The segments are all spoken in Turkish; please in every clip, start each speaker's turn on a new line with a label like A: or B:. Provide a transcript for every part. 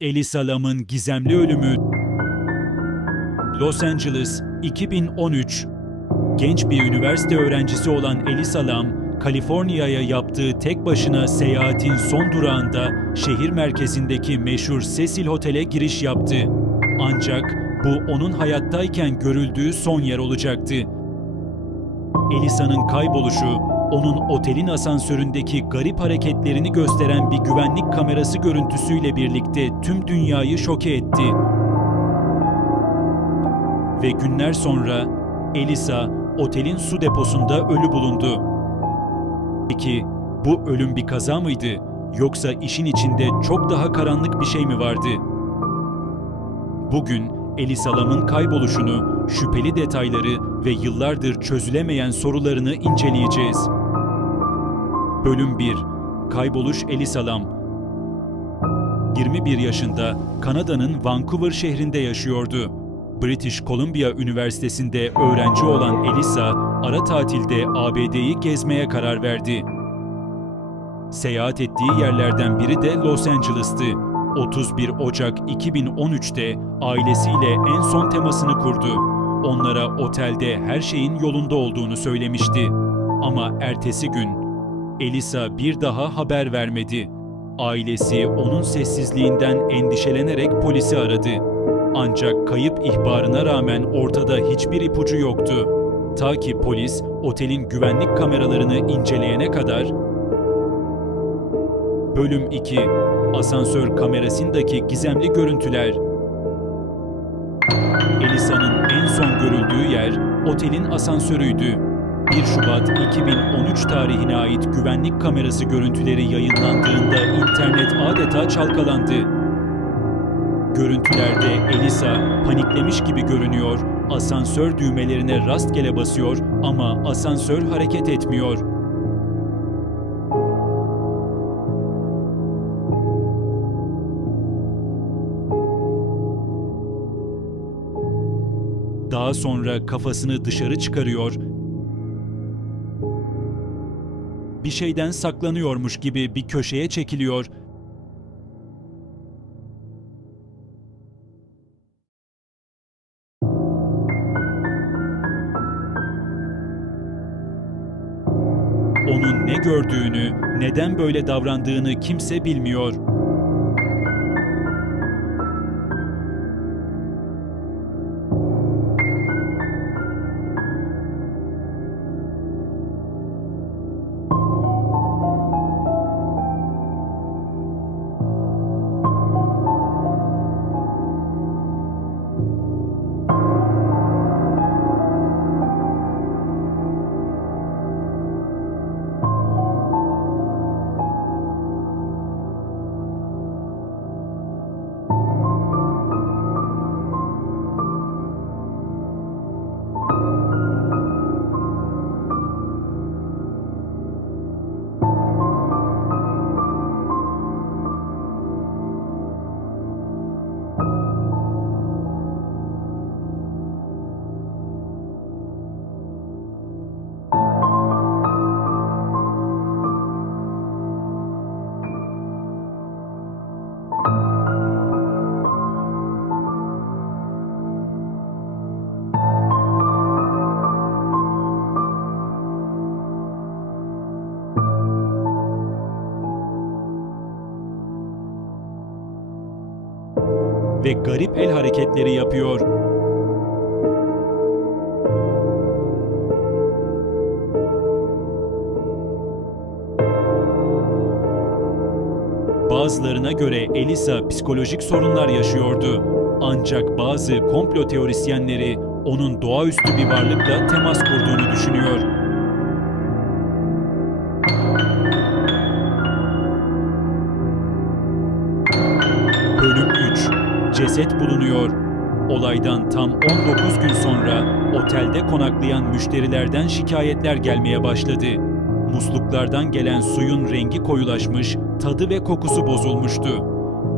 A: Elisa Lam'ın gizemli ölümü Los Angeles 2013 Genç bir üniversite öğrencisi olan Elisa Lam, Kaliforniya'ya yaptığı tek başına seyahatin son durağında şehir merkezindeki meşhur Cecil Hotel'e giriş yaptı. Ancak bu onun hayattayken görüldüğü son yer olacaktı. Elisa'nın kayboluşu, onun otelin asansöründeki garip hareketlerini gösteren bir güvenlik kamerası görüntüsüyle birlikte tüm dünyayı şoke etti. Ve günler sonra Elisa otelin su deposunda ölü bulundu. Peki bu ölüm bir kaza mıydı yoksa işin içinde çok daha karanlık bir şey mi vardı? Bugün Elisa Lam'ın kayboluşunu, şüpheli detayları ve yıllardır çözülemeyen sorularını inceleyeceğiz. Bölüm 1 Kayboluş Elisa Lam 21 yaşında Kanada'nın Vancouver şehrinde yaşıyordu. British Columbia Üniversitesi'nde öğrenci olan Elisa, ara tatilde ABD'yi gezmeye karar verdi. Seyahat ettiği yerlerden biri de Los Angeles'tı. 31 Ocak 2013'te ailesiyle en son temasını kurdu. Onlara otelde her şeyin yolunda olduğunu söylemişti. Ama ertesi gün Elisa bir daha haber vermedi. Ailesi onun sessizliğinden endişelenerek polisi aradı. Ancak kayıp ihbarına rağmen ortada hiçbir ipucu yoktu. Ta ki polis otelin güvenlik kameralarını inceleyene kadar Bölüm 2 Asansör kamerasındaki gizemli görüntüler Elisa'nın en son görüldüğü yer otelin asansörüydü. 1 Şubat 2013 tarihine ait güvenlik kamerası görüntüleri yayınlandığında internet adeta çalkalandı. Görüntülerde Elisa paniklemiş gibi görünüyor, asansör düğmelerine rastgele basıyor ama asansör hareket etmiyor. Daha sonra kafasını dışarı çıkarıyor, bir şeyden saklanıyormuş gibi bir köşeye çekiliyor Onun ne gördüğünü, neden böyle davrandığını kimse bilmiyor. Ve garip el hareketleri yapıyor. Bazılarına göre Elisa psikolojik sorunlar yaşıyordu. Ancak bazı komplo teorisyenleri onun doğaüstü bir varlıkla temas kurduğunu düşünüyor. Ceset bulunuyor. Olaydan tam 19 gün sonra otelde konaklayan müşterilerden şikayetler gelmeye başladı. Musluklardan gelen suyun rengi koyulaşmış, tadı ve kokusu bozulmuştu.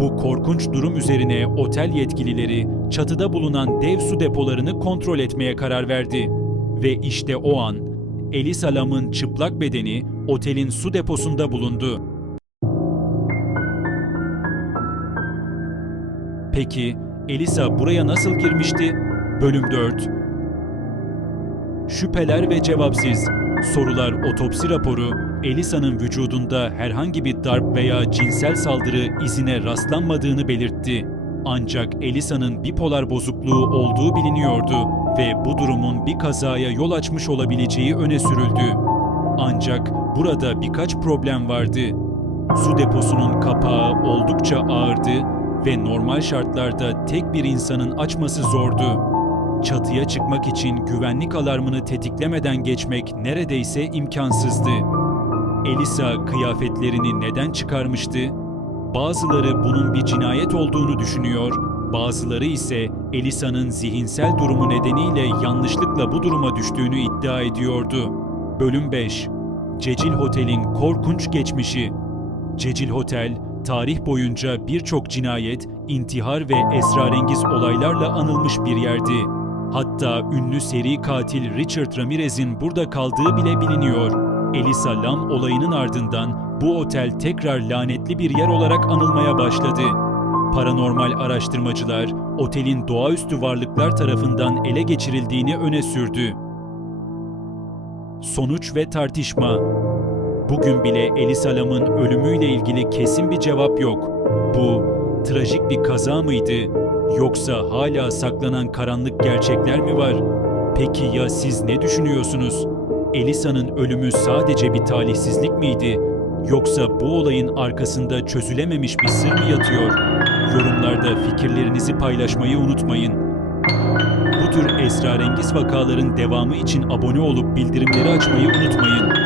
A: Bu korkunç durum üzerine otel yetkilileri çatıda bulunan dev su depolarını kontrol etmeye karar verdi. Ve işte o an Elisa Lam'ın çıplak bedeni otelin su deposunda bulundu. Peki Elisa buraya nasıl girmişti? Bölüm 4 Şüpheler ve cevapsız. Sorular otopsi raporu Elisa'nın vücudunda herhangi bir darp veya cinsel saldırı izine rastlanmadığını belirtti. Ancak Elisa'nın bipolar bozukluğu olduğu biliniyordu ve bu durumun bir kazaya yol açmış olabileceği öne sürüldü. Ancak burada birkaç problem vardı. Su deposunun kapağı oldukça ağırdı ve normal şartlarda tek bir insanın açması zordu. Çatıya çıkmak için güvenlik alarmını tetiklemeden geçmek neredeyse imkansızdı. Elisa kıyafetlerini neden çıkarmıştı? Bazıları bunun bir cinayet olduğunu düşünüyor, bazıları ise Elisa'nın zihinsel durumu nedeniyle yanlışlıkla bu duruma düştüğünü iddia ediyordu. Bölüm 5 Cecil Hotel'in korkunç geçmişi Cecil Hotel, tarih boyunca birçok cinayet, intihar ve esrarengiz olaylarla anılmış bir yerdi. Hatta ünlü seri katil Richard Ramirez'in burada kaldığı bile biliniyor. Elisa Lam olayının ardından bu otel tekrar lanetli bir yer olarak anılmaya başladı. Paranormal araştırmacılar otelin doğaüstü varlıklar tarafından ele geçirildiğini öne sürdü. Sonuç ve tartışma Bugün bile Lam'ın ölümüyle ilgili kesin bir cevap yok. Bu trajik bir kaza mıydı yoksa hala saklanan karanlık gerçekler mi var? Peki ya siz ne düşünüyorsunuz? Elisa'nın ölümü sadece bir talihsizlik miydi yoksa bu olayın arkasında çözülememiş bir sır mı yatıyor? Yorumlarda fikirlerinizi paylaşmayı unutmayın. Bu tür esrarengiz vakaların devamı için abone olup bildirimleri açmayı unutmayın.